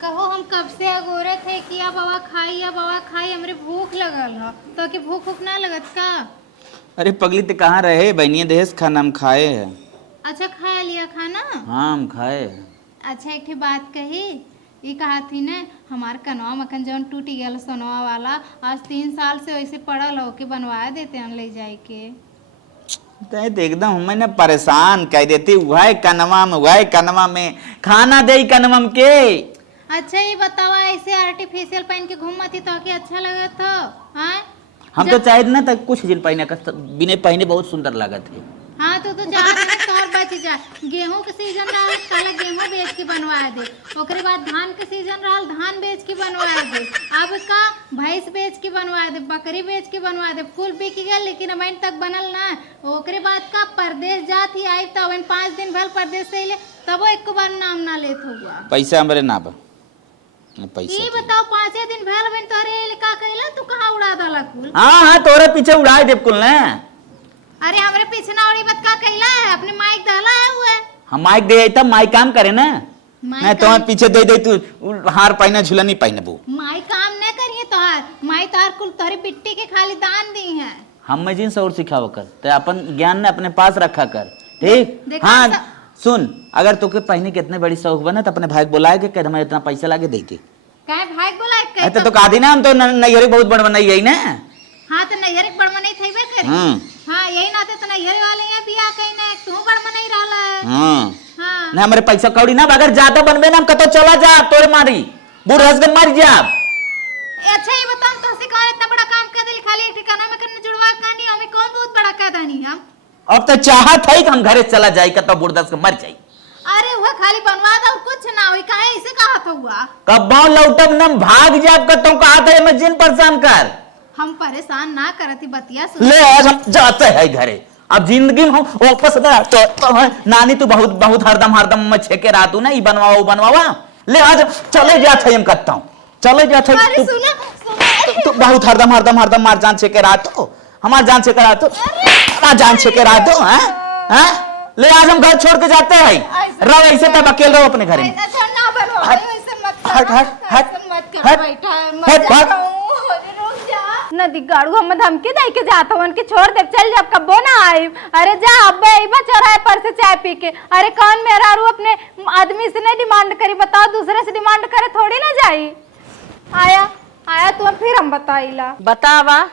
कहो हम कब से अगोरे थे कि अब बाबा खाई हमरे भूख लगल ह तो कि भूख ना लगत का। अरे पगली ते कहाँ रहे बनिए देश खाना हम खाए है। अच्छा खा लिया खाना। हाँ हम खाए। अच्छा एक बात कही ये कहा थी ने हमार कनवा मखन जौन टूटी गया सोनवा वाला आज 3 साल से वैसे पड़ल हो के बनवा देते हैं ले जाए के। तो एकदम हमें ना परेशान कह देती वह कनवा में खाना दे कनवा में के। अच्छा ये बतावा ऐसे आर्टिफिशियल पहन के घूमती तो के अच्छा लगा था। हाँ हम तो चाहे ना तक कुछ दिन पहने बिना पहने बहुत सुंदर लगा थे। हाँ तो चाह रहे तोहर बच जा। गेहूं के सीजन रहा पहले गेहूं बेच के बनवा दे ओकरे बाद धान के सीजन रहा धान बेच के बनवा दे अब का भैंस बेच के बनवा दे बकरी बेच के बनवा दे फूल बिक गया लेकिन अब तक बनल ना। ओकरे बाद का परदेश जात ही आई तो 5 दिन भर परदेश से ले तब एक बार नाम ना लेत हुआ पैसा हमारे ना बा पैसा ये बताओ 5 दिन भर बन तोरे का कहला तू कहां उड़ा दला कुल। हाँ हाँ तोरे पीछे उड़ाए दे कुल ने। अरे हमरे पीछे ना उड़ी बात का कहला है अपने माइक डाला है हुआ हम माइक दे तब माइक काम करे ना मैं तुम्हारे पीछे दे तू हार पहना झूला नहीं पहने वो माई काम न करिए तोहार माई तोहार कुल तोहरी पिट्टी के खाली दान दी है। हम में जिन और सिखाव कर तो अपन ज्ञान ने अपने पास रखा कर ठीक। हाँ सुन अगर तुके पहने के इतने बड़ी शौक बना तो अपने भाई बुलाए के हमें इतना पैसा लाके दे के काय भाई बुलाए तो कहा दी ना हम तो नैहरी बहुत बड़ बनाई गई ना। हाँ तो नैहरी बड़ मनाई थई बे करी। हाँ यही नाते तो नैहरी वाले यहाँ बियाह कहीं ना तू बड़ मनाई रहला है। हाँ ना हमारे पैसा कौड़ी ना अगर ज्यादा बनबे ना हम कतो चला जा तोरे मारी बूढ़ हंसगन मार जा। अच्छा ये बताओ तो से कौन इतना बड़ा काम कर दिल खाली एक ठिकाना में करने जुड़वा कानी हमें कौन बहुत बड़ा कहदानी हम। अब तो चाहत है कि हम घरे चला जाए कतो बूढ़ दस के मर जाए। अरे वह खाली बनवा दो कुछ ना हुई काहे इसे कहा था हुआ कब लौटब न भाग जाब कतो कहा था मैं जिन परेशान कर हम परेशान ना करती बतिया सुन ले आज हम जाते हैं घरे अब जिंदगी में वापस तो नानी तू बहुत हरदम मैं छेके रहा तू ना ये बनवावा ले आज चले जाते हम करता हूँ चले जाते तू बहुत हरदम मार जान छेके रहा तो हमार जान छेके रहा तो जान छेके रहा तो हैं ले आज हम घर छोड़ के जाते हैं रहो ऐसे तब अकेले रहो अपने घर में। नदी गाड़ू हम धमकी दे के जाता हूं उनके छोड़ दे चल जब कब्बो ना आई। अरे जा अब्बे आईबा चौराहे पर से चाय पी के। अरे कौन मेरा रू अपने आदमी से नहीं डिमांड करी बताओ दूसरे से डिमांड करे थोड़ी ना जाई। आया तू फिर हम बताइला बतावा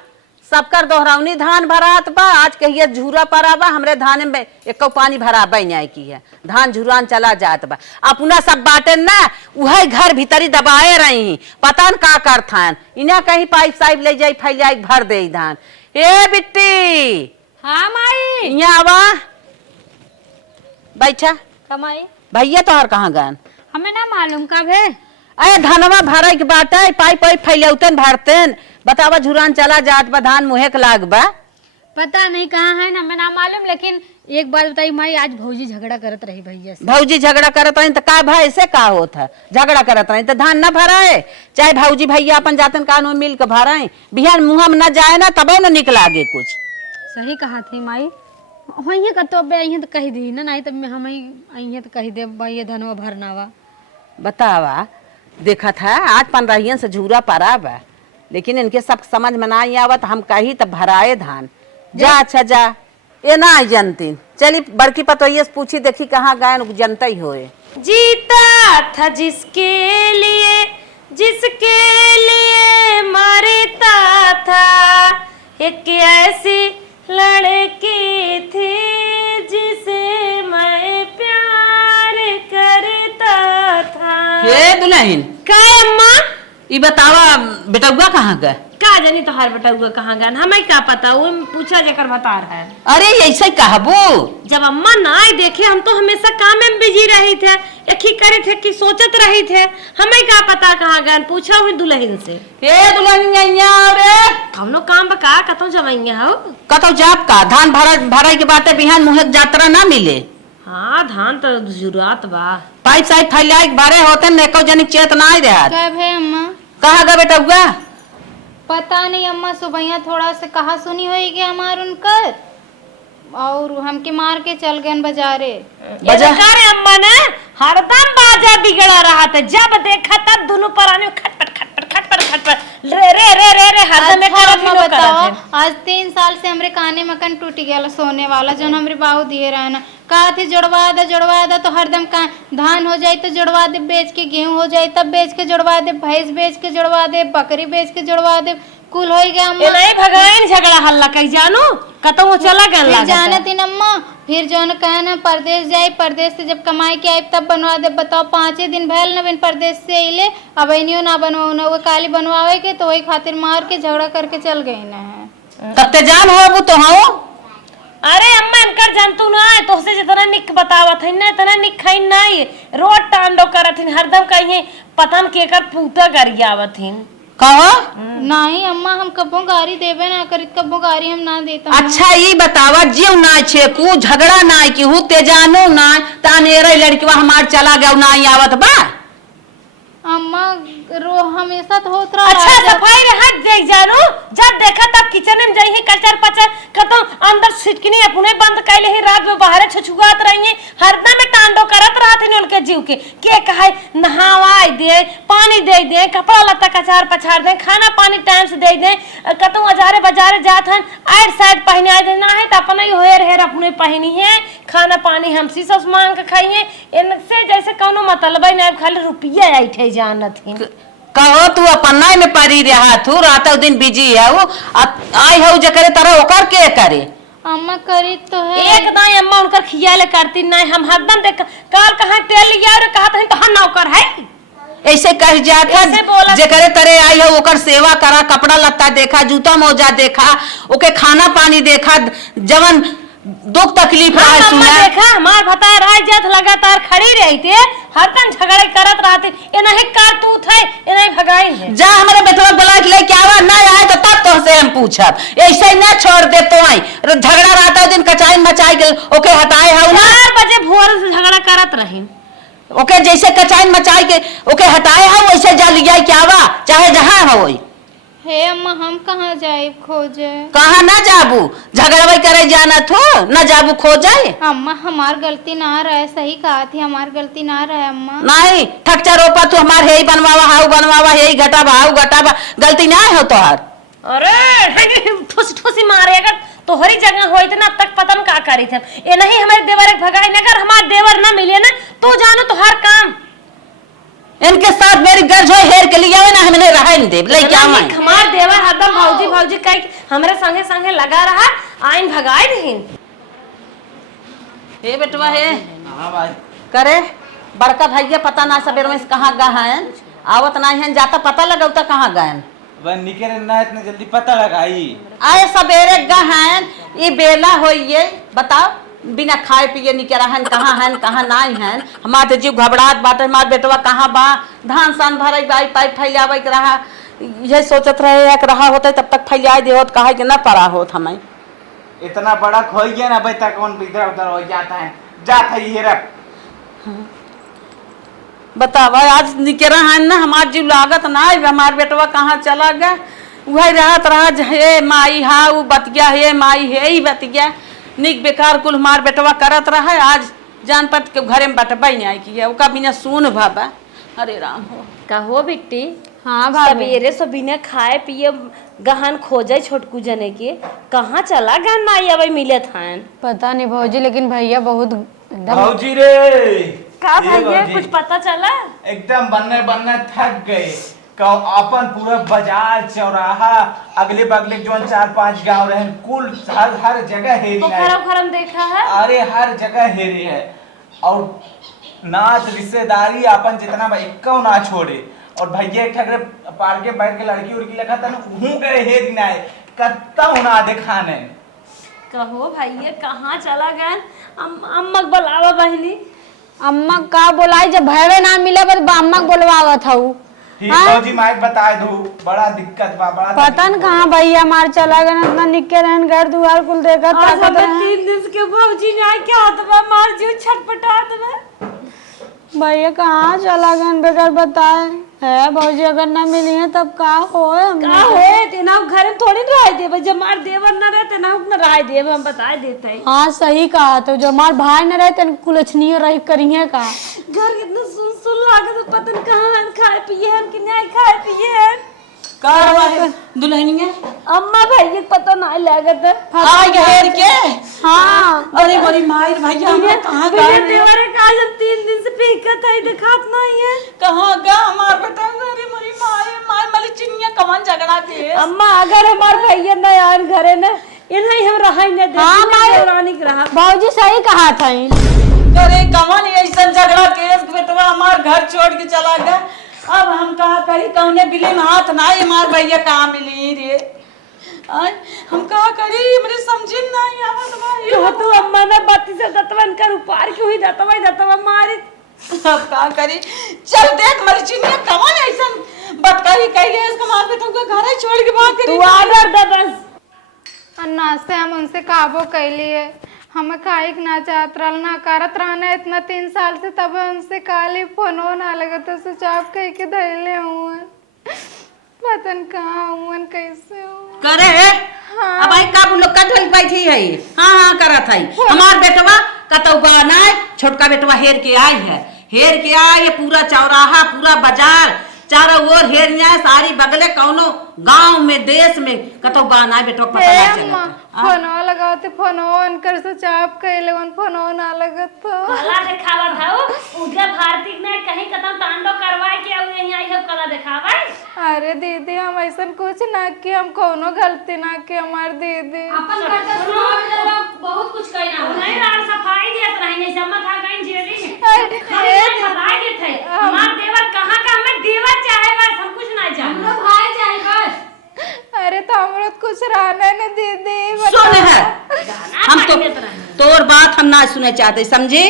सबकर दोहरावनी धान भरात बा आज कहिए झूरा पराबा हमरे धान में एक पानी भराबा न्याय की है धान झुरान चला जात बा अपना सब बाटे ना वह घर भीतरी दबाए रही पता न का करथान इन्हें कहीं पाइप साइप ले जाई फैलाई भर दे धान। ए बिट्टी हाँ माई यहाँ आवा बैठा कमाई भैया तोहर कहाँ गन हमें ना मालूम कब है। अरे धनवा भरा के बाटे पाइप पाइप फैलौतन भरतन बतावा झुरान चला जात बा धान मुहे के लाग बा पता नहीं कहाँ है ना हमें ना मालूम लेकिन एक बात बताई माई आज भौजी झगड़ा करत रही भैया से। भौजी झगड़ा करत रही तो का भाई से का होत है झगड़ा करत रही तो धान न भराए चाहे भौजी भैया अपन जातन कानून मिल के भराए बिहान मुँह में न जाए ना तबे न निकलागे कुछ। सही कहा थी माई वही कतो अही तो कही दी ना नहीं तो हम अही तो कही दे भैया धनवा भरनावा बतावा देखा था आज 15 से झूरा परा बा लेकिन इनके सब समझ में ना आवत हम कही तब भराए धान जा अच्छा जा ये ना जनती चली बड़की पतोइये से पूछी देखी कहाँ गए जनता ही होए। जीता था जिसके लिए मरता था एक ऐसी लड़की थी जिसे मैं प्यार करता था। हे दुल्हन का अम्मा ये बतावा बेटुआ कहाँ गए का जानी तोहार बेटुआ कहाँ गए हमें क्या पता वो पूछा जेकर बता रहा है। अरे ऐसे कहबो जब अम्मा ना आए देखे हम तो हमेशा काम में बिजी रही थे एक ही करे थे कि सोचत रही थे हमें क्या पता कहाँ गए पूछा हुई दुल्हन से। हे दुल्हन रे हम लोग काम बका कतो जमाइया हो कतो जाप का धान भरा के बाटे बिहान मुहे यात्रा ना मिले। हाँ धान तो जरूरत बा पाइप साइप फैलाए बारे होते neko जनिक चेत ना आए देहात कब है अम्मा कहा गा बेटुआ पता नहीं अम्मा सुबह थोड़ा सा कहा सुनी होगी हमार उनकर और हमके मार के चल गए बाजारे बाजार अम्मा ने हरदम बाजा बिगड़ा रहा था, जब देखा तब दोनों पराने खटपट खटपट खटपट खटपट रे रे रे रे रे हरदम एक अच्छा, करत अम्मा ही नो बताओ, करत है। आज 3 साल से हमरे काने मकन टूट गया सोने वाला जो हमरे बाबू दिए रहे ना, कहा थी जुड़वा दे तो हरदम का धान हो जाए तो जुड़वा दे, बेच के गेहूं हो जाए तब बेच के जुड़वा दे, भैंस बेच के जुड़वा दे, बकरी बेच के जुड़वा दे, कुल हो गया अम्मा। ए नहीं भगवान झगड़ा हल्ला कई जानू कतौ चला गया फिर लागत जाने तीन अम्मा, फिर जो कहा ना परदेश जाए, परदेश से जब कमाई के आए तब बनवा दे। बताओ 5 दिन भैल न बिन परदेश से अइले, अब इनियो ना बनवाओ ना, वो काली बनवावे के तो वही खातिर मार के झगड़ा करके चल गई ना है। कत्ते जान हो वो तो हो। अरे अम्मा इनकर जानतू ना है तो से जितना निक बतावत है ना इतना निक खाई नहीं, रोड टांडो करत है हरदम कहीं पतन के कर पूता गरियावत है। कहो नहीं अम्मा, हम कबो गाड़ी देवे ना करित, कबो गाड़ी हम ना देता। अच्छा ये बतावा जीव ना छे कु झगड़ा ना कि हूँ ते जानो ना तानेरे लड़कीवा हमार चला गया ना आवत बा। अम्मा रो हमेशा तो होत रहा। अच्छा सफाई रे हट जाई जानू, जब देखा तब किचन में जाई कचर पचर कतो अंदर सिटकनी अपने बंद कैले ही, रात में बाहर छुछुआत रही हरदम में टांडो करत रहत है उनके जीव के कहे नहावाई दे, पानी दे दे, कपड़ा लत्ता कचार पछाड़ दे, खाना पानी टाइम से दे दे, कतो अजारे बाजारे जात हन आइड साइड पहने आ देना है तो अपना ही हेर हेर अपने पहनी है, खाना पानी हमसी सब मांग के खाइए, इनसे जैसे कौनो मतलब नहीं, खाली रुपया ऐठे जानत ही। कहो तू अपन नाई में परी रहा तू रात दिन बिजी है वो आई हो जे करे तरह ओकर के करे। अम्मा करी तो है एक दाई अम्मा उनकर खियाले करती नहीं, हम हरदम देख काल कहां तेल लिया रे कहत हैं तो हन नौकर है ऐसे कह जाता जे करे तरे आई हो ओकर सेवा करा, कपड़ा लत्ता देखा, जूता मोजा देखा, ओके खाना पानी देखा, जवन दुख तकलीफ रहा सुना देखा हमार बता राय जात लगातार खड़ी रही थे हरदम झगड़े करत रहते, ए नहीं कारतूत है ए नहीं भगाई है। जा हमारे बेटवा बुला के लेके आवा ना आए तो तब तो से हम पूछब, ऐसे ना छोड़ दे तो आई झगड़ा रहता दिन कचाई मचाई गेल ओके हटाए हाउ ना 4 बजे भोर से झगड़ा करत रही, ओके जैसे कचाई मचाई के ओके हटाए हाउ वैसे जा लिया के आवा चाहे जहां हो। हे अम्मा हम कहाँ जाए खोजे? कहाँ ना जाबू झगड़वा करे जाना थो ना जाबू खो जाए। अम्मा हमार गलती ना रहे, सही कहा थी हमार गलती ना रहे अम्मा। नहीं ठकचा रोपा तू हमार हे बनवावा हाउ बनवावा हे घटावा हाउ घटावा गलती ना हो तोहार। अरे ठोसी ठोसी मारे अगर तोहरी जगह होई तो ना तक पता न का करी थे, ए नहीं हमारे देवर एक भगाई न अगर हमार देवर ना मिले ना तो जानो तो हर काम इनके साथ मेरी गर्ज हो हेर के लिए ना हमने रहा नहीं दे ले क्या मैं हमार देवर हरदम भौजी भौजी कह हमरे संगे संगे लगा रहा आइन भगाई नहीं। हे बेटवा हे हां भाई करे बड़का भैया पता ना सबेर में कहां गए आवत नहीं है जाता पता लगाउता कहां गए वह निकले ना इतने जल्दी पता लगाई आए सबेरे गए ये बेला होइए बताओ बिना खाए पिए निके रहन कहाँ नहीं है हमार तो जीव घबराहट बाटे हमार बेटवा कहाँ बा धान सान भरे बाई पाइप फैलावे के रहा ये सोचत रहे एक रहा होते तब तक फैला दे होत कहा कि ना पड़ा होत हमें इतना बड़ा खोई गया ना भाई तक कौन इधर उधर हो जाता है जाता ही रख बतावा आज निके रहा ना हमार जीव लागत ना हमार बेटवा कहाँ चला गया वही रहत रहा हे माई हा वो बतिया हे माई हे ही बतिया निक बेकार कुल मार बेटवा करत रहा है आज जान पत के घरे में बटबा नहीं की है ओका बिना सुन भाबा अरे राम हो कहो बिट्टी हाँ भाभी सवेरे से बिना खाए पिए गहन खोजे छोटकू जने के कहाँ चला गहन नाई अबे मिले थान पता नहीं भौजी लेकिन भैया बहुत भौजी रे का ये भैया भौजी। कुछ पता चला एकदम बनने थक गए अपन पूरा बाजार चौराहा अगले बगले जो 4-5 गांव रहे कुल हर जगह हेरी तो खरम देखा है अरे हर जगह हेरी है और नाच रिश्तेदारी अपन जितना एक ना छोड़े और भैया एक ठगरे पार के बैठ के लड़की उड़की लगा था हूँ गए हेरी ना कत्ता ना दिखाने कहो भैया कहाँ चला गए अम्मा बुलावा बहनी अम्मा का बोलाई जब भैवे ना मिले बस अम्मा बोलवावत हूँ ठीक फौजी माइक बता दू बड़ा दिक्कत बा बड़ा पता न कहाँ भैया मार चला गए इतना निके रहन घर दुआर कुल देखा आज हमें 3 दिन के भौजी नहीं क्या होता बा मार जीव छटपटात बा भैया कहाँ चला गए बेकार बताए है भौजी अगर ना मिली है तब का होए हमने का होए तेना घर में थोड़ी रह देबे, जब मार देवर न रहे तेना न रह देबे, हम बता देते हैं। हाँ सही कहा, तो जो हमार भाई न रहे तन कुलछनीय रही करिए का। घर कितना सुन सुन लागे तो पता नहीं कहाँ हम खाए पिए हम कि नहीं खाए पिए हम। का है दुल्हनिया अम्मा भाई पता नहीं लागत है। हाय घेर के। हाँ अरे बड़ी मायर भैया हम कहां गए देवर का जब 3 दिन से पीकत है दिखात नहीं है। कहां गा हमार बेटा अरे बड़ी माय मली चिनिया कवन झगड़ा के। अम्मा अगर हमार भैया न यार घरे न इन्हें हम रहा न दे। हाँ, माई। रानी रहा भौजी सही कहा था। अरे कवन ऐसा झगड़ा केस बेटवा हमार घर छोड़ के चला गया। अब हम कहा करी कौने बिली में हाथ ना हमार भैया कहाँ मिली रे। आज हम कहा करी मेरे समझे नहीं आवत भाई। तो तो अम्मा ने बाती से दतवन कर ऊपर क्यों ही दतवा मारी। अब कहा करी चल देख मरी चिनिया कवन ऐसा बटकाई कही इसका मार पे तुमको घर ही छोड़ के भाग तू करी। आदर दे बस। अन्ना से हम उनसे काबो कैलिए, हमें खाइक ना चाहत रहल ना करत रहना इतना 3 साल से, तब उनसे काली फोनो ना लगा तो स्विच ऑफ कह के धैले हुआ। पतन कहाँ हुआ कैसे हुआ करे अब आई का लोग का ढल बैठी है। हाँ करा था हमार बेटवा कतौ गाना छोटका बेटवा हेर के आई है, हेर के आई पूरा चौराहा पूरा बाजार चारों ओर हेर जाए सारी बगले कौनो गांव में देश में कतो गाना बेटवा पता ना चला। फोनो लगाते फोनो उनकर से चाप कैले उन फोनो ना लगत तो कला दिखावा था उधर भारती ने कहीं कतौ तांडव करवाए के और यहीं आई सब कला दिखावा। अरे दीदी हम ऐसा कुछ ना कि हम कोनो गलती ना कि हमार दीदी अपन करते सुनो बहुत कुछ कहना नहीं रार सफाई देत रही नहीं समझ आ गई जेली खाली बताई देत है हमार देवर कहां का हमें देवर चाहे बस हम कुछ नहीं चाहे हम भाई चाहे बस। अरे तो हमरो कुछ रहना न दीदी सुन है हम तो तोर बात हम ना सुने चाहते समझे।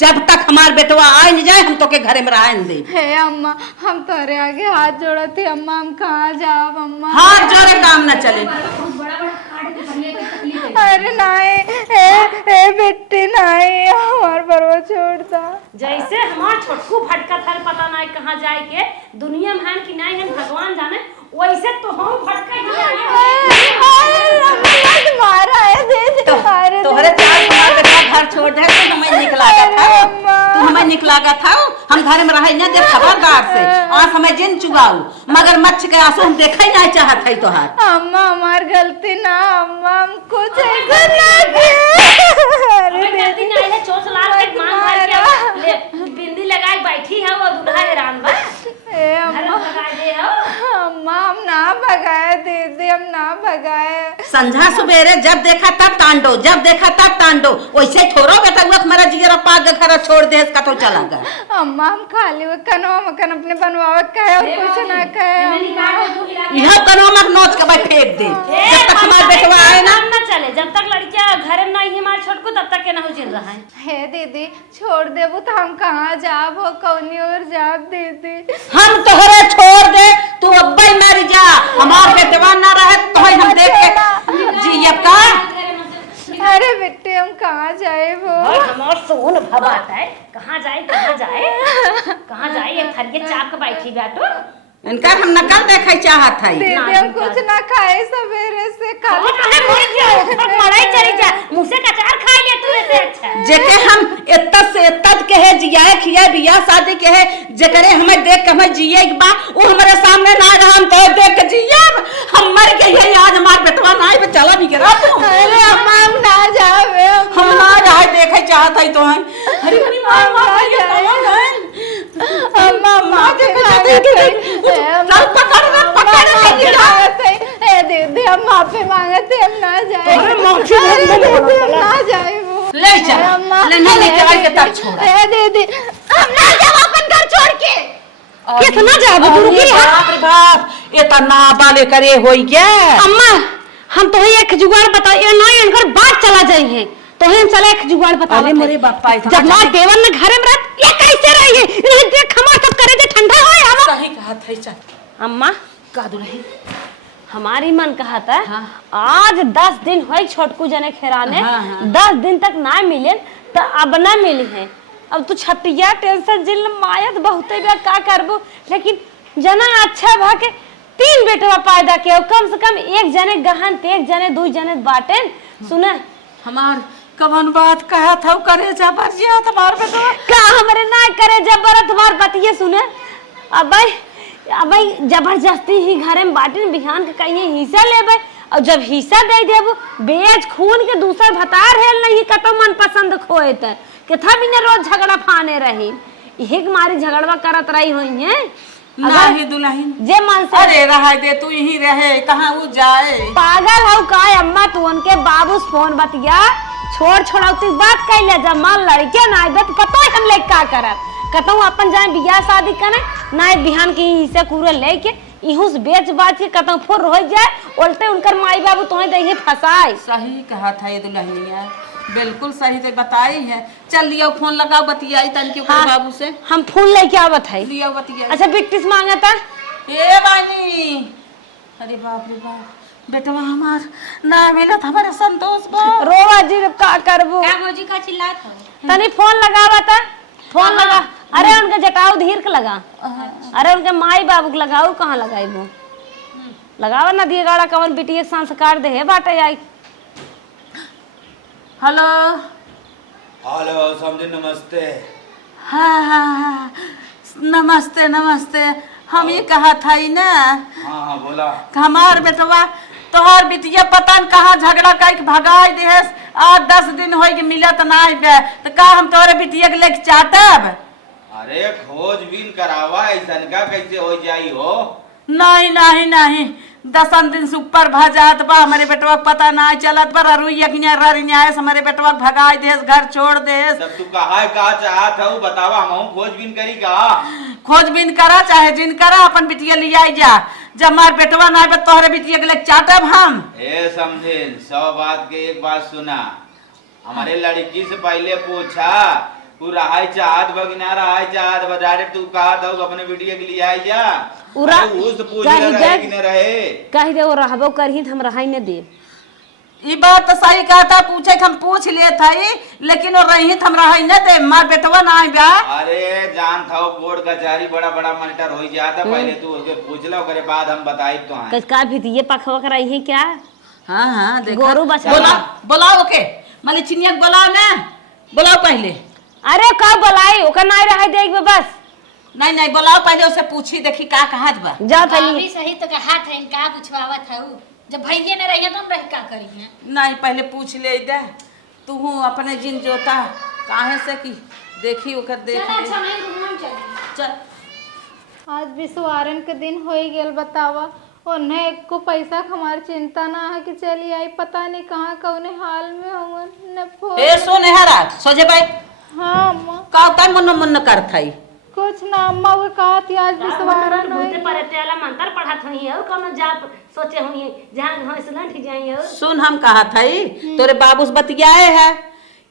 जब तक हमार बेटवा आए नहीं जाए हम तो के घरे में रह दे। हे अम्मा हम तोरे आगे हाथ जोड़ती अम्मा हम कहाँ जाब अम्मा। हाथ जोड़े काम ना चले। अरे नहीं ए बेटी नहीं हमार बरवा छोड़ता। जैसे हमार छोटकू फटका थल पता नहीं कहाँ जाए के दुनिया में है कि नहीं है भगवान जाने वैसे तो हम फटका ही मारा है दीदी। अरे तोहरे चार हमार बेटा घर छोड़ दे तो हमें निकला था तू हमें निकला था हम घर में रहे ना देख खबरदार से आज हमें जिन चुगाऊ मगर मच्छ के आंसू हम देखा ही नहीं चाहत है तोहार। अम्मा हमार गलती ना अम्मा हम कुछ ऐसा ना किया। अरे गलती नहीं है चोच लाल के मान भर के ले बिंदी लगाई बैठी है वो दूल्हा हैरान बा ए घर अम्मा में लगा दे हो। अम्मा हम ना भगाए दीदी हम ना भगाए। संझा सुबेरे जब देखा तब तांडो जब देखा तब तांडो वैसे थोड़ो बेटा हुआ मेरा जिगरा पाग घर छोड़ दे इसका तो चला गया। अम्मा हम खाली वो कनो मकन अपने बनवावे कहे और कुछ ना कहे अम्मा। यह कनो मत नोच के भाई फेंक दे जब तक हमारे बेटवा आए ना चले जब तक लड़कियां घर में नहीं हमारे छोटकू तब तक के ना हो जिल रहा है। हे दीदी छोड़ देबो तो हम कहाँ जाब हो कौनी और जाब दीदी। हम तोहरे छोड़ दे तू अब्बा ही मर जा हमार बेटवा ना रहे तो हम देख के जियब का। अरे बेटे हम कहाँ जाए वो हमार सोन भबात है कहाँ जाए कहाँ जाए एक थरिये चाप के बैठी बैठो इनका हम नकल देखे चाहत है। दीदी हम कुछ ना खाए सवेरे से खाली मड़ाई चली जा मुंह से कचार खा लिया तू ऐसे अच्छा जेके हम इत्तद से इत्तद के है जिया खिया बिया शादी के है जेकरे हमें देख के हमें जिए बा वो हमारे सामने ना रहा हम तो देख के जिया हम मर गए है आज हमार बेटवा ना है चला भी गिरा तू। अरे अम्मा हम ना जावे हम ना रहे देखे चाहत है तो हम अरे मेरी मां अम्मा माँ के चल पकड़ ए दीदी हम माफी मांगते हम ना जाए। अरे दीदी हम ना जाए वो ले चल ले नहीं निकाल के तब छोड़ ए दीदी हम ना जाओ अपन घर छोड़ के। कितना जाबो दुर्गी बाप रे बाप इतना बाले करे होई गया। अम्मा हम तो एक जुगाड़ बता ये नहीं इनकर बात चला जाइए तो हम चला एक जुगाड़ बता। अरे मेरे बापा जब मां देवर ने घर में रहत ये कैसे रही है इन्हें देख हमार सब करे दे ठंडा होए आवा। सही कहा था चल अम्मा का दुल्हन हमारी मन कहा था आज 10 दिन हुए छोटकू जने खेराने 10 दिन तक ना मिले तो अब ना मिली है। अब तू छटिया टेंशन जिल मायत बहुते बा का करबो लेकिन जना अच्छा भा के 3 बेटवा पैदा के कम से कम एक जने गहन ते एक जने 2 जने बाटे सुने हमार कवन बात कहा था करे जबरजिया तुम्हार बेटवा का हमरे ना करे जबर तुम्हार बतिये सुने अब भाई जबरदस्ती ही घरे में बाटे बिहान के कहिए हिस्सा लेबे और जब हिस्सा दे देबो बेच खून के दूसर भतार है नहीं कतो मन पसंद खोए त के था बिना रोज झगड़ा फाने रही यही के मारी झगड़वा करत रही होई है नहीं दुल्हन जे मन से अरे रहा दे तू यहीं रहे कहां वो जाए पागल हौ का अम्मा तू उनके बाबू से फोन बतिया छोड़ छोड़ौती बात कैले जब मान लड़के ना आइबे तो पता है हम ले का करत कतौ अपन जाए बियाह शादी करे ना बिहान के हिस्से पूरे लेके इहू से बेच बाच के कतौ फुर हो जाए उल्टे उनकर माई बाबू तुम्हें दही फसाए सही कहा था ये दुल्हनिया बिल्कुल सही से बताई है चल लियो फोन लगाओ बतियाई तन के ऊपर बाबू से हम फोन लेके आवत है लियो बतियाई अच्छा बिट्टिस मांगा था ए बानी अरे बाप रे बाप बेटवा हमार ना मिलत हमारे संतोष बा रोवा जी का करबो क्या भौजी का चिल्लात हो तनी फोन लगावा था फोन लगा अरे उनके जटाऊ धीर के लगा अरे उनके माई बाबू के लगाऊ कहाँ लगाई वो लगावा ना दिए गाड़ा कवन बिटिया संस्कार दे बाटे आई हेलो हेलो समझे नमस्ते। हाँ हाँ हाँ नमस्ते नमस्ते हम ये कहा था ही ना हाँ हाँ बोला। हमार बेटवा तोहर बिटिया पता न कहाँ झगड़ा करके भगाई देस 8-10 दिन हो गए मिलत ना बे तो का हम तोहरे बिटिया के लेके चाटब अरे खोजबीन करावा ऐसा का कैसे हो जाई हो। नहीं नहीं नहीं 10 दिन से ऊपर भजात बा हमारे बेटवा पता ना चलत बा रुइया हमारे बेटवा भगाई देस घर छोड़ देस। तब तू कहा चाहत है बतावा हम खोजबीन करी का खोजबीन करा चाहे जिन करा अपन बिटिया लिया जा जब मार बेटवा ना तोहरे बिटिया के लेके चाटब हम। ए समझिन 100 बात के एक बात सुना हमारे लड़की से पहले पूछा तू रहाई चाहत बगिना रहाई चाहत डायरेक्ट तू कहा था अपने बिटिया के लिए आई जा उस पूछ रहे कि न रहे कही दे वो रहबो करही हम रहाई न दे ये बात तो सही कहता पूछे हम पूछ लिए था लेकिन वो रही हम रहाई न दे मार बेटवा ना आई बा। अरे जान था कोर्ट कचहरी बड़ा बड़ा मैटर हो जाता पहले तू उसके पूछ लो करे बाद हम बताई तो हैं का भी ये पखवा कराई है क्या। हाँ हाँ देखो गोरू बचा बुलाओ ओके माली चिनिया बुलाओ ना बुलाओ पहले। अरे का बुलाई ओकर नहीं रह देख बस नहीं नहीं बुलाओ पहले उसे पूछी देखी का कहा बा जा पहले अभी सही तो कहा था इनका पूछवावत है जब भैया ने रहिए तो हम रह का करी हैं नहीं पहले पूछ ले दे तू अपने जिन जोता काहे से की देखी ओकर देख चल अच्छा नहीं रूम चल चल आज विश्वारन के दिन हो ही गेल बतावा उन्हें एक को पैसा हमारी चिंता ना है कि चली आई पता नहीं कहाँ कौने हाल में होवन न फोन ए सोने हरा सोजे भाई हाँ अम्मा का का मन मन कर थाई कुछ ना अम्मा वो कहा थी आज विश्वारन होई भूते पर तेला मंत्र पढ़त होई है और कोनो जाप सोचे होई जहां हंसलन ठीक जाई है सुन हम कहा थाई तोरे बाबू से बतियाए है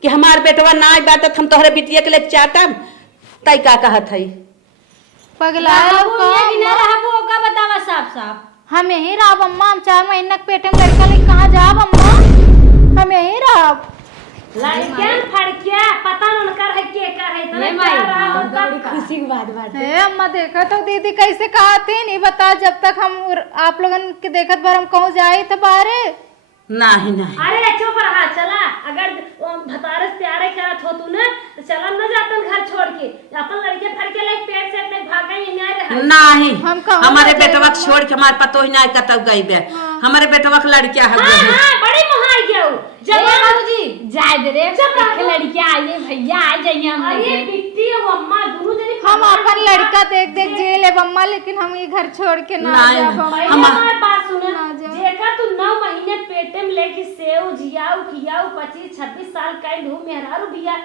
कि हमार बेटवा ना बात हम तोहरे बिटिया के लेके चाटम तई का कहा थाई पगला रहबो का बतावा साफ साफ हम यही रहा अम्मा हम 4 महीना के पेट में लड़का लेके कहाँ जाब अम्मा हम यही रहा लड़कियां फड़किया पता न कर है के कर है तने क्या रहा बड़ी खुशी की बात बात है अम्मा देखा तो दीदी कैसे कहा थी नहीं बता जब तक हम आप लोगन के देखत बार हम कहूँ जाए तो बारे नहीं नहीं अरे चुप रहा चला अगर भतारस प्यारे करत हो तू ना तो चला न जातन घर छोड़ के अपन लड़के फड़के लाइक पेड़ से नहीं भागा ही नहीं रहा नहीं हम कहूँ हमारे ना बेटवा जाइए छोड़ के हमारे पतो ही नहीं कतब गई बे हमारे बेटवा के लड़किया है हां हां बड़ी मुहाई गयो जब बाबूजी जाए दे रे एक लड़कियां आई भैया आ जाइए हम अरे बिट्टी और अम्मा दोनों जने हम अपन लड़का देख देख जी ले अम्मा लेकिन हम ये घर छोड़ के ना नहीं, जाब नहीं। अम्मा। हमारी बात सुन ना जाओ। जेका तू 9 महीने पेटे में लेके सेव जियाऊ खियाऊ 25-26 साल का ढू मेहरारू बिया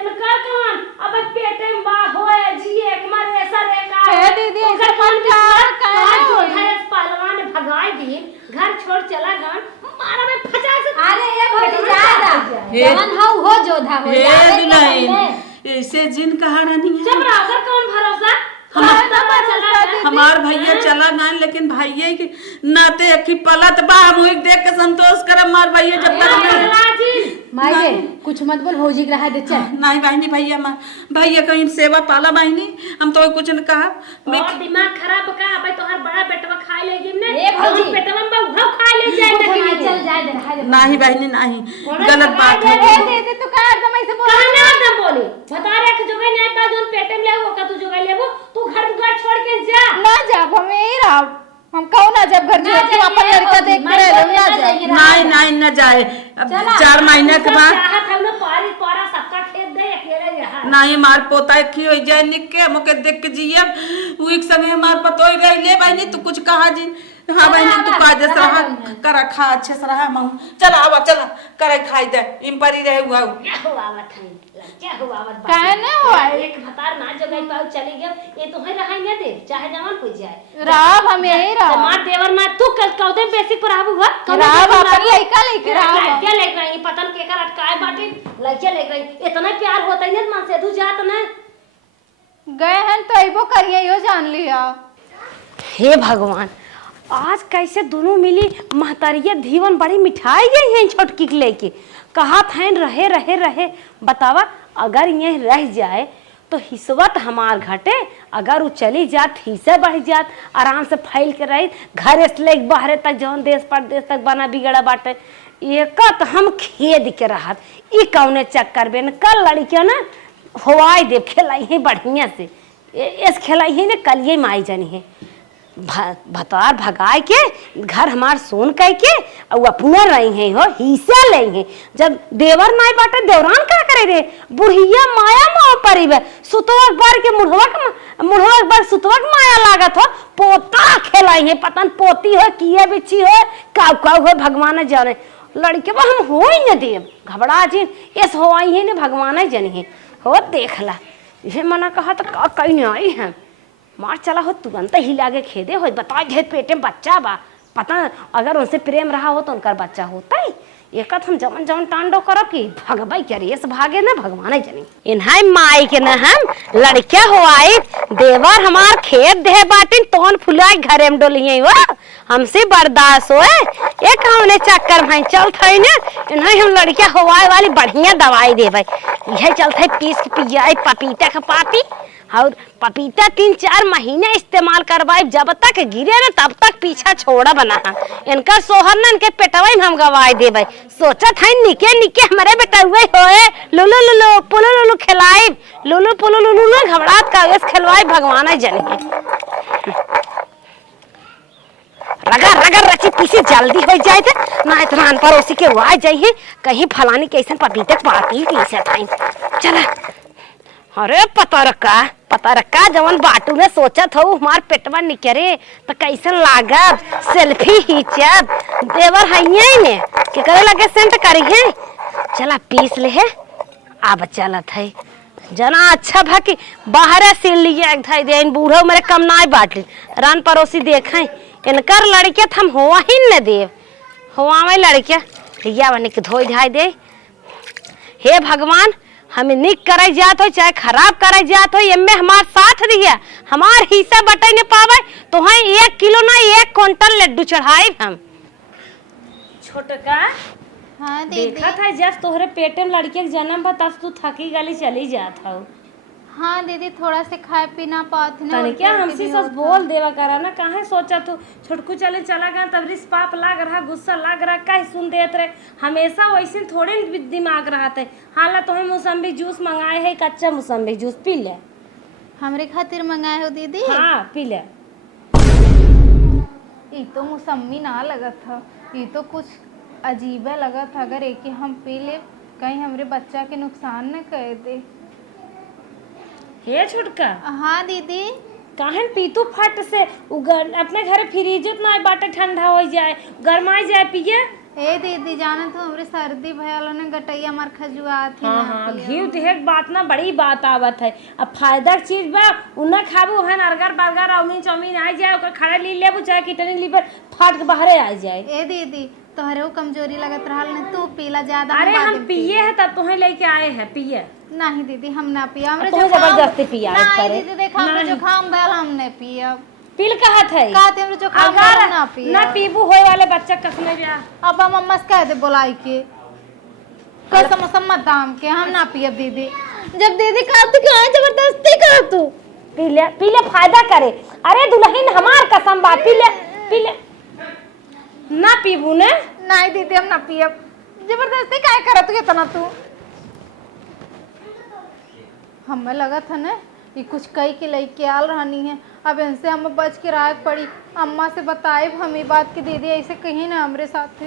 इनकर कौन अब पेटे में बा होए जिए एक मार ऐसा रेका हे दीदी, ऐसा मन का है जो होई। है पहलवान भगाई दी घर छोड़ चला गन मारा में फचा से अरे ये बेटी जाएगा हे। जवन हो जोधा हो हे जावे क्या दुल्हन पहले? ऐसे जिन कहा नहीं है चुप रहो कर कौन भरोसा हमार भैया चला ना लेकिन भैया के नाते की पलत बा हम देख के संतोष करम मार भैया जब तक अल्लाह जी माई रे कुछ मत बोल भौजी के रहा दे चल। नहीं बहनी भैया भैया कहीं सेवा पाला बहनी हम तो कुछ न कहा और दिमाग खराब का भाई तोहर बड़ा बेटवा खा ले गिन ने ए भौजी। पेटवा में बहु खा ले जाए चल चल जाए दे रहा दे। नहीं बहनी नहीं गलत बात है दे तू का एकदम ऐसे बोल कहना एकदम बोली बता रे कि जोगे नहीं पा जोन पेटे में लेबो का तू जोगे लेबो तू घर दुआर छोड़ के जा ना जा हम यही रहा हम कहो ना जब घर जो तू अपन लड़का देख के रह ना जा नहीं नहीं न जाए अब 4 महीने के बाद चाहत हम लोग पारी पारा सबका खेत दे अकेले यहाँ नहीं मार पोता की हो जाए निक के मुके देख के जिए वो एक संगे मार पतोई रह ले बहनी तू कुछ कहा जी हाँ बहनी तू काज से रहा करा खा अच्छे से रहा मऊ चल आवा चल करे खाई दे इन पर ही रहे हुआ क्या हुआ आवत है क्या हुआ आवत काहे न हुआ? एक भतार ना जगह पाऊ चली गया ये तो है रहा दे चाहे जवान पूछ जाए राव हम यही रहा जमात देवर में तू कौदे बेसिक पर आबू हुआ राव अपन लड़का लेके राव क्या लेक रही पतन के कर अटकाए बाटे लइके लेक रही इतना प्यार होता है मन से तू जात ना गए हैं तो अइबो करिए यो जान लिया। हे भगवान आज कैसे दोनों मिली महतारिया धीवन बड़ी मिठाई गई है छोटकी के लेके कहा फैन रहे रहे रहे बतावा अगर ये रह जाए तो हिस्सवत हमार घटे अगर वो चली जात हिस्सा बढ़ जात आराम से फैल के रही घर से लेके बाहरे तक जौन देश परदेश तक बना बिगड़ा बाटे एक तो हम खेद के रहत ई कौने चक्कर बेन कल लड़कियों ना हवाई दे खेलाई है बढ़िया से इस खेलाई है ना कल ये माई जानी है भतार भगाए के घर हमार सोन कह के और अपना रही हैं हो हिस्सा ले हैं जब देवर नाई बाटे देवरान क्या करे रे बुढ़िया माया मोह परी बे सुतवा बार के मुढ़वा बार सुतवा माया लागत हो पोता खेलाई है पतन पोती हो किए बिच्छी हो काव काव हो भगवान जाने लड़के बा हम हो ही न देव घबरा जी इस हो आई है न भगवान जानी है हो देख ला ये मना कहा तो कहीं नहीं आई है मार चला हो तुरंत ही लागे खेदे हो बता घेत पेटे में बच्चा बा पता अगर उनसे प्रेम रहा हो तो उनका बच्चा होता ही एक हम जमन जमन टांडो करब की भगवाई क्या रेस भागे ना भगवान जनी इन्हाई माई के ना हम लड़किया हो आई देवर हमार खेत दे बाटिन तोन फुलाई घरे में डोलिए वो हमसे बर्दाश्त होए एक हमने चक्कर भाई चल थे ना इन्हाई हम लड़किया होवाए वाली बढ़िया दवाई दे भाई यह चलते पीस के पियाई पपीता का पाती और पपीता 3-4 महीने इस्तेमाल करवाई जब तक गिरे ना तब तक पीछा छोड़ा बना इनका सोहर ना इनके पेटवाई में हम गवाई दे भाई सोचा था निके निके हमारे बेटा हुए होए लुलु लुलु पुलु लुलु खिलाई लुलु पुलु लुलु ना घबरात कागज खिलवाई भगवान जाने रगर रगर रची पीसी जल्दी हो जाए थे ना इतना पर उसी के हुआ जाइए कहीं फलानी कैसे पपीते पाती पीसे था चला अरे पता रखा जवन बाटू ने सोचा था हमार पेटवा निकरे तो कैसन लागत सेल्फी खींचब देवर है ने के करे लगे सेंट करी है चला पीस ले है अब चलत है जना अच्छा भा कि बाहर सिल लिए धाई दे बूढ़ो मेरे कम ना बाटली रान पड़ोसी देखें इनकर लड़के हम हुआ ही न देव हुआ में लड़के लिया बनी के धोई धाई दे हे भगवान हमें निक करे जात हो चाहे खराब करे जात हो एमे हमार साथ दिया हमार हिस्सा बटाई न पावे तो है 1 किलो ना 1 क्विंटल लड्डू चढ़ाई हम छोटका हाँ दीदी देखा था जब तोहरे पेटे में लड़के के जन्म बता तू थकी गली चली जात हो हाँ दीदी थोड़ा से खाए पी ना पाते ना तनी क्या हमसे सच बोल देवा करा ना काहे सोचा तू छोटकू चले चला गया तब रिस पाप लाग रहा गुस्सा लाग रहा काहे सुन देत रहे हमेशा वैसे थोड़े दिमाग रहते हालांकि तुम्हें मौसम्बी जूस मंगाए है कच्चा मौसम्बी जूस पी ले हमरे खातिर मंगाए हो दीदी हाँ पी ले ये तो मौसमी ना लगत था ये तो कुछ अजीब लगा था अगर एक ही हम पी ले कहीं हमरे बच्चा के नुकसान न कर दे हे छुटका हाँ दीदी काहन पीतू फट से अपने घर फ्रिज ना बाटे ठंडा हो जाए गरमाई जाए पिए ए दीदी जाना तो हमरे सर्दी भयालो ने गटैया मार खजुआ थी हाँ हाँ घी ढेक बात ना बड़ी बात आवत है अब फायदा चीज बा उन्ना खाबू है अर्गर बर्गर अमीन चौमीन आ जाए ओकर खड़ा ली लेबू चाहे किटनी लीवर फाट के बाहरे आ जाए ए दीदी तोहरे कमजोरी लगत रहल ने तू पीला ज्यादा अरे हम पिए है तब तुम्हें लेके आए हैं पिए नहीं दीदी हम ना पिया हमरे तो जबरदस्ती पिया नहीं दीदी देखा हमरे जुकाम बैल हम नहीं पिया पील कहत है कहते हमरे जुकाम बैल ना पिया ना पीबू होए वाले बच्चा कसने जा अब मम्मा से कह दे बोलाई के कसम कसम मत दाम के हम ना पियब दीदी। जब दीदी कहा तो क्यों जबरदस्ती कहा तू? पी ले फायदा करे। अरे दुल्हन हमार कसम बा, पी ले ना पीबू ने? नहीं दीदी हम ना पियब। जबरदस्ती काहे करत तू इतना तू? हमें लगा था ना ये कुछ कई के लेके आल रहनी है, अब इनसे हमें बच के रह पड़ी। अम्मा से बताए हम ये बात की दीदी ऐसे कहीं ना हमरे साथ थे।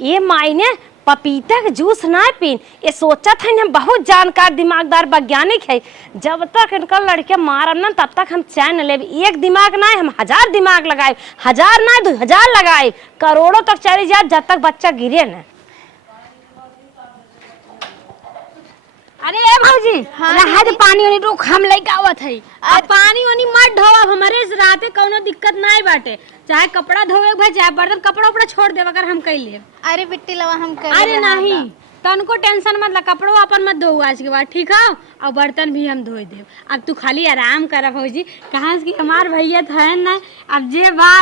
ये मायने पपीता के जूस ना पीन, ये सोचा था हम बहुत जानकार दिमागदार वैज्ञानिक है। जब तक इनका लड़के मारब ना तब तक हम चैन ले। एक दिमाग ना हम 1000 दिमाग लगाए, 1000 ना 2000 लगाए, करोड़ों तक चली जाए जब तक बच्चा गिरे ना। अरे भौजी रहा दे पानी वानी रोक, हम लेके आवत है। अब पानी वानी मत ढोवा, हमारे इस राते कोनो दिक्कत नहीं बाटे। चाहे कपड़ा धोवे भाई, चाहे बर्तन कपड़ा उपड़ा छोड़ दे अगर हम कह ले। अरे बिट्टी लवा हम कर। अरे नहीं तनको टेंशन मत ला, कपड़ो अपन मत धो आज के बाद, ठीक है? और बर्तन भी हम धो दे। अब तू खाली आराम कर भौजी, कहाँ कि हमार भैया तो है ना। अब जे बा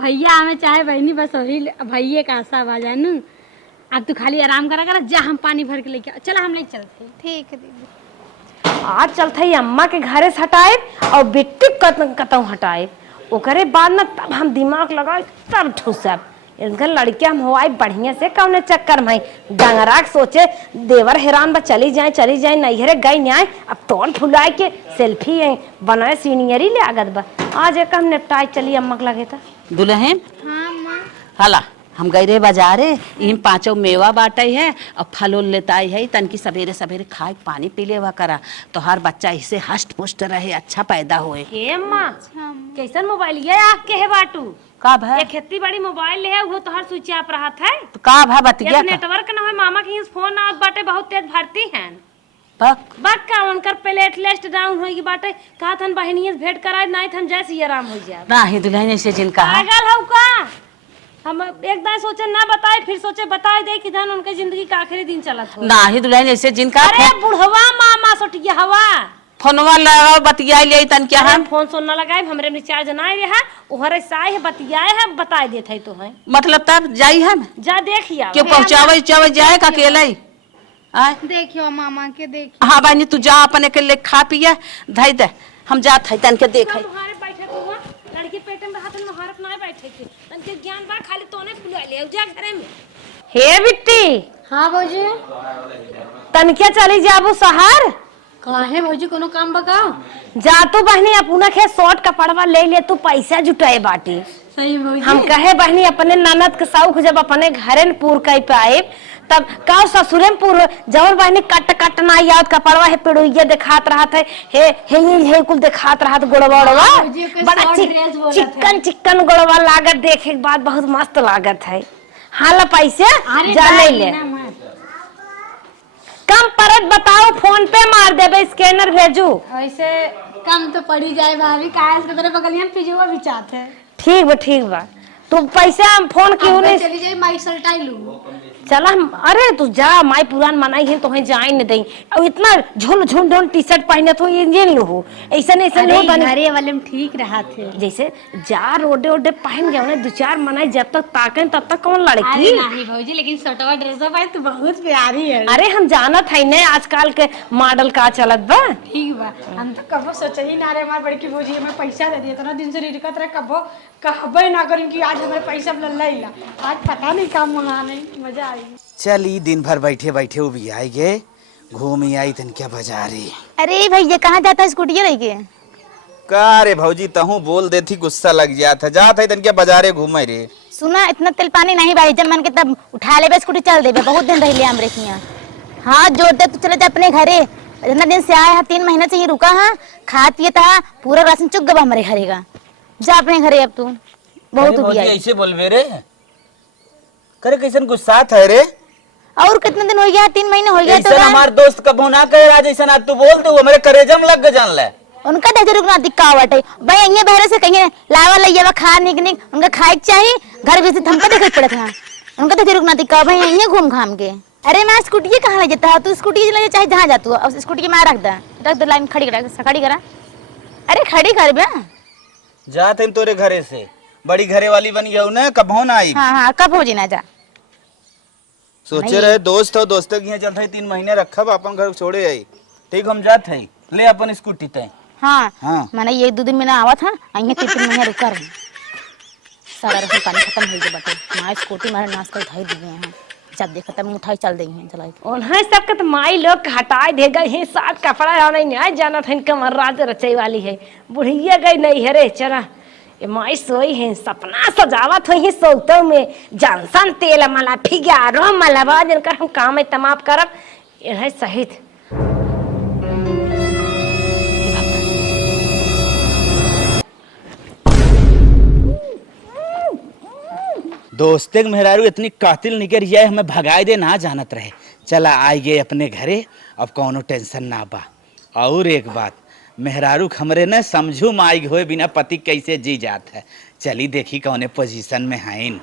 भैया हमें चाहे बहनी बस वही भैया का आशा बा जानू। अब तू खाली आराम करा कर, जा हम पानी भर के लेके चला, हम नहीं चलते। ठीक है दीदी। आज चलते ही अम्मा के घरे से हटाए और बिट्टी कतौ हटाए, ओकरे बाद ना तब हम दिमाग लगाए तब ठूसब। इनका लड़कियां हम होआई बढ़िया से कौने चक्कर में डंगराक सोचे देवर हैरान बा, चली जाए नैहरे गई न्याय। अब तोड़ फुलाए के सेल्फी बनाए सीनियरी ले आगत बा। आज एक हम निपटाए चली अम्मा के लगे था। दुल्हन हाँ माँ। हला हम गए रे बाजारे, इन 5 मेवा बाटे है और फल उल लेता है। तनकी सवेरे सवेरे खाए पानी पी लेवा करा, तो हर बच्चा इसे हष्ट पुष्ट रहे, अच्छा पैदा होए। हे अम्मा कैसन मोबाइल ये आपके है बाटू? का भा ये खेती बड़ी मोबाइल है, वो तो हर स्विच ऑफ रहा था। तो का भा बतिया नेटवर्क ना हो, मामा की फोन आवत बाटे बहुत तेज भरती हैं। पक का उनकर प्लेट लिस्ट डाउन होगी बाटे, कहा थन बहनिये से भेंट कराए, नहीं थन जैसे आराम हो जाए। नहीं दुल्हन ऐसे जिनका पागल हो का? हम एक दान सोचे ना बताए, फिर सोचे बताए दे कि जान उनके जिंदगी का आखिरी दिन चलत हो। नहीं दुल्हन ऐसे जिनका अरे बुढ़वा मामा सोटिया हवा फोनवा लगाओ बतिया ले तन क्या हम फोन सुनना लगाए, हमरे रिचार्ज ना रहा, ओहरे साए है बतियाए है, बताए देत है तो है। मतलब तब जाई हम जा देखिया क्यों पहुंचावे चावे जाए का अकेले आए। देखियो मामा के देखियो। हाँ बानी तू जा अपने के ले खा पिया धई दे, हम जात है तन के देख है। तुम्हारे बैठे हुआ लड़की पेट में रहा, तुम हरत ना बैठे थे, तन के ज्ञान बा खाली तोने फुला ले जा घरे में। हे बिट्टी। हाँ भौजी। तन क्या चली जाबू शहर? काहे भौजी कोनो काम बकाओ? जा तू बहनी अपना के शॉर्ट कपड़वा ले ले, तू पैसा जुटाए बाटी। सही भौजी। हम कहे बहनी अपने ननद के शौक जब अपने घरे न पूर कई पे आए तब का ससुरे में पूर जवन बहनी कट ना याद कपड़वा है पेड़ुइया दिखात रहा था, हे कुल दिखात रहा था गोड़वा बड़ा चिकन गोड़वा लागत, देखे के बाद बहुत मस्त लागत है। हाला पैसे जा ले ले, कम परत बताओ, फोन पे मार देबे, स्कैनर भेजू। ऐसे कम तो पड़ी जाए भाभी, काहे के तेरे बगलिया में पिजुआ भी चाहते। ठीक बा तू पैसे हम फोन क्यों नहीं चली जाए माइक सल्टाई लू। चला हम, अरे तू जा, माई पुरान मनाई है तो जाए न दई। और इतना झुन टी शर्ट पहने तो इंजन लो ऐसा लो घरे वाले में ठीक रहा थे। जैसे जा रोडे ओडे पहन गए 2-4 मनाई, जब तक ताके तब तक कौन लड़की। नहीं भौजी लेकिन सटवा ड्रेस पाए तो बहुत प्यारी है। अरे हम जानत है न आजकल के मॉडल का चलत बा। ठीक बा, हम तो कबो सोचे ही ना रे हमार बड़की भौजी हमें पैसा दे दिए, इतना दिन से रिकत रहे, कबो कहबे ना करी कि आज हमें पैसा लल्ला। आज पता नहीं काम वहाँ नहीं, मजा आई। चली दिन भर बैठे बैठे वो भी आई गए, घूम ही आई तन क्या बाजारे। अरे भैया कहाँ जाता है? स्कूटी रही के का रे भौजी तहू बोल देती गुस्सा लग जाता है, जात है तन क्या बाजारे घूमे रे। सुना इतना तेल पानी नहीं भाई, जब मन के तब उठा ले स्कूटी चल दे, बहुत दिन रह लिया हम रेखिया। हाँ जोड़ते तो चले जा अपने घरे, इतना दिन से आए हैं, 3 महीने से ही रुका है, खा पिए था, पूरा राशन चुक गवा हमारे घरे का। जा अपने घरे अब तू, बहुत हो गया। ऐसे बोलबे रे, करे कैसन गुस्सा था रे। और कितने दिन हो गया? 3 महीने हो गया। तो हमारे दोस्त कबो ना कहे राज ऐसा तू बोल दो, हमारे करेजम लग गए जान ले। उनका दे रुकना दिक्का वाटे भाई, ये बहरे से कहीं लावा लइया खा निक उनका खाए चाहिए, घर भी हमको देखे पड़े था, उनका दे रुकना दिक्का भाई, ये घूम घाम के। अरे मैं स्कूटी कहाँ ले जाता है? तू स्कूटी ले चाहे जहाँ जा, तू अब स्कूटी के मैं रख दे लाइन खड़ी करा। अरे खड़ी कर बे, जाते हम तोरे घरे से, बड़ी घरे वाली बन गई ना, कब हो ना आई। हाँ कब हो जी ना जा। सोचे रहे दोस्त हो, दोस्त के यहाँ चलते 3 महीने रखब अपन घर छोड़े आई। ठीक हम जात है, ले अपन स्कूटी तय। हाँ हाँ। मैंने ये 2 दिन में ना आवा था अइहे 3 महीने रुका रही सारा रसोई पानी खत्म हो गया बाटे हमारे स्कूटी मारे नाश्ता उठाई दिए हैं जब देखा तब उठाई चल दी हैं चलाई उन्हें सबके तो माई लोग के हटाए दे गए हैं साथ कपड़ा आने नहीं जाना था इनका मर्राज रचाई वाली है बुढ़िया गई नहीं है रे चरा ये माई सोई है सपना सजावत हुई है सोतों में जानसन तेल मला फिगारो मलबा जिनकर हम काम तमाम करब ये सहित दोस्ते के मेहरारू इतनी कातिल निकर जाए हमें भगाए दे ना जानत रहे। चला आई गए अपने घरे, अब कौनो टेंशन ना बा। और एक बात मेहरारू हमरे न समझू माई होए बिना पति कैसे जी जात है। चली देखी कौने पोजीशन में हैं।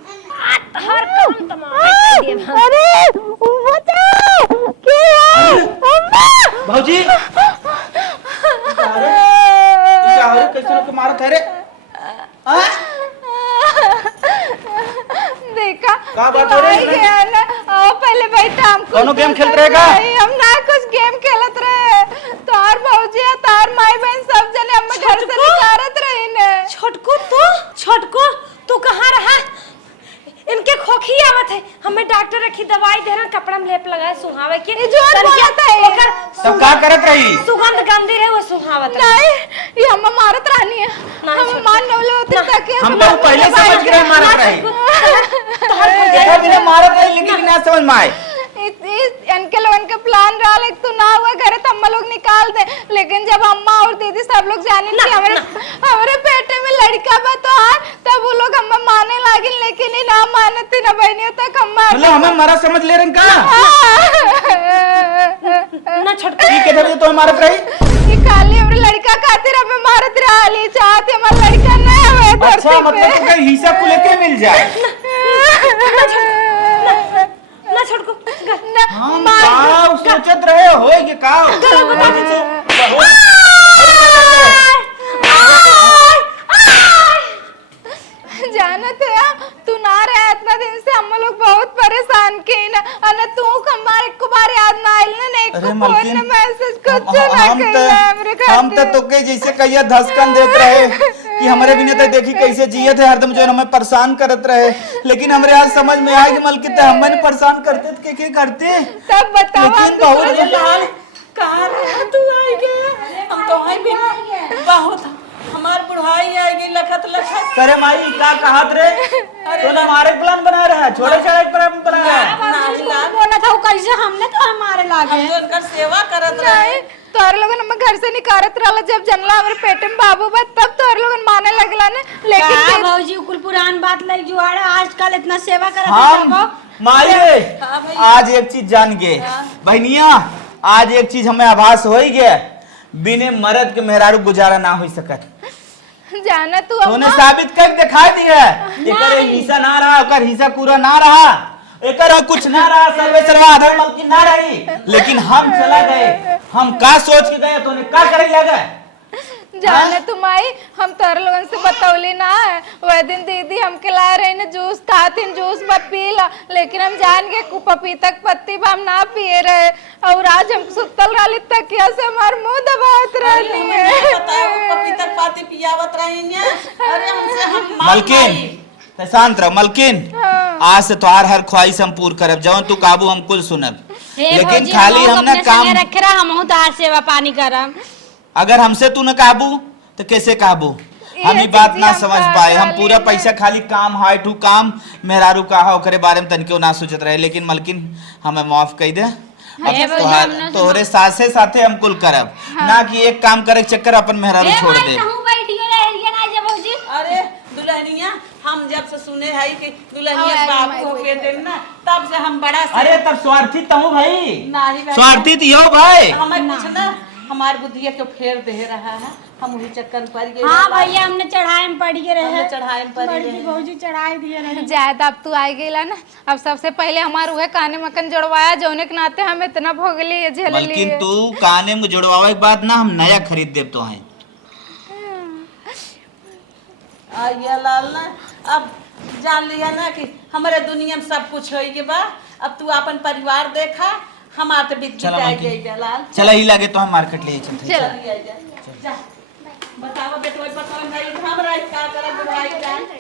भौजी कैसे मारत है रे? देखा का बात हो रही है? गया ना आओ पहले बैठा हमको कौनो गेम खेलत रहेगा? हम ना कुछ गेम खेलत रहे तार भौजी तार माई बहन सब जने हम घर से निकारत रही ने छोटको तू कहाँ रहा इनके खोखी आवत है हमें डॉक्टर रखी दवाई दे रहा कपड़ा में लेप लगाए सुहावे के जोर बोलत है सब का करत रही? सुगंध गंदी रहे वो सुहावत है नहीं ये हम मारत रहनी है हम मान नवले होते तक हम तो पहले समझ के मारत रही। देखा बिना मारत रही लेकिन ना समझ में आए। इनके लोगन का प्लान रहा लेकिन तू ना हुआ घर तो अम्मा लोग निकाल दे लेकिन जब अम्मा और दीदी सब लोग जाने कि हमारे पेटे में लड़का बा तो तब वो लोग अम्मा माने लागे लेकिन ना मानती ना बहनियों तक अम्मा मतलब हमें मारा समझ ले रहे का? ना छोटको ठीक है जब तो मारत रही। ये खाली हमरे लड़का खातिर हमें मारत रही चाहते हमारा लड़का नहीं हवे अच्छा मतलब तो कहीं हिस्सा को लेके मिल जाए। ना छोटको हम काव सोचत रहे होए कि काव जानत है तू ना रहे इतना दिन से हम लोग बहुत परेशान की ना अन तू हमारे को बार याद ना आइल ना एक को फोन ना मैसेज कुछ ना कइला हमरे खातिर हम तो के जैसे कहिया धसकन देत रहे कि हमारे बिना तो देखी कैसे जियत है हरदम जो हमें परेशान करत रहे लेकिन हमरे आज समझ में आया कि मलकित हमें परेशान करते के करते तब बताओ लेकिन बहुत कहाँ रहा तू आई गए हम तो आई भी बहुत हमार बुढ़ाई आएगी लखत करे माई का कहत रे तो ना हमारे प्लान बना रहा है छोटे छोटे प्लान बना रहा है बोला था कैसे हमने तो हमारे लागे हम तो उनका सेवा करत रहे नहीं तोर लोगन हम घर से निकारत रहला जब जनला हमरे पेट में बाबू बा तब तोर लोगन माने लगला ने लेकिन भौजी कुल पुरान बात लग जुआड़ा आजकल इतना सेवा करत हम माई रे आज एक चीज जान गए बहनिया आज एक चीज हमें आभास हो ही गया बिने मर्द के मेहरारू गुजारा ना हो सकत जाना तू तूने साबित कर दिखा दिया एकर हिस्सा ना रहा ओकर हिस्सा पूरा ना रहा एकर कुछ ना रहा सर्वे सर्वा आधार मलकी ना रही लेकिन हम चला गए हम का सोच के गए तूने का करे लगा जाने तुम आई हम तोर लोगन से बतौली ना है वह दिन दीदी हमके लाए रही ने जूस खातिन जूस बत पीला लेकिन हम जान के पपीतक पत्ती हम ना पिए रहे और आज हम सुतल रही तकिया से हमार मुंह दबावत रहनी है पपीतक पाती पियावत रही ने अरे हमसे हम मलकिन शांत रहो मलकिन आज से तोहार हर ख्वाहिश हम पूर्ण करब जौन तू काबू हम कुल सुनब लेकिन खाली हमने काम रखे रहा हम तार सेवा पानी करम अगर हमसे तू न काबू तो कैसे काबू हम ही बात ना समझ पाए हम पूरा पैसा खाली काम हाई टू काम मेहरारू कहा ओकरे बारे में तनिको ना सोचत रहे लेकिन मलकिन हमें माफ कर दे तोहरे साथे साथे हम कुल करब ना कि एक काम करे चक्कर अपन मेहरारू छोड़ दे अरे दुल्हनिया हम जब से सुने है कि दुल्हनिया बाप को पे देम ना तब से हम बड़ा अरे तब स्वार्थी तहु भाई नहीं स्वार्थी तो हो भाई हमें कुछ ना हमारे बुद्धिया को फेर दे रहा है हम वही चक्कर पड़ गए हाँ भैया हमने चढ़ाए में पड़ गए रहे चढ़ाए में पड़ गए भौजी चढ़ाए दिए रहे ज्यादा अब तू आ गईला ना अब सबसे पहले हमार उहे काने मकन जोड़वाया जौने के नाते हम इतना भोगली है झेल ली लेकिन तू काने में जुड़वावे के बाद ना हम नया खरीद देब तो हैं ये लाल ना अब जान लिया ना कि हमारे दुनिया में सब कुछ हो गए बा अब तू अपन परिवार देखा, हम आते बीत चला जाए मालकिन। गए लाल। चला ही लागे तो हम मार्केट ले चलते हैं। चल जा। बतावा बेटवा, बतावा नहीं हम रात का करा बुराई जान।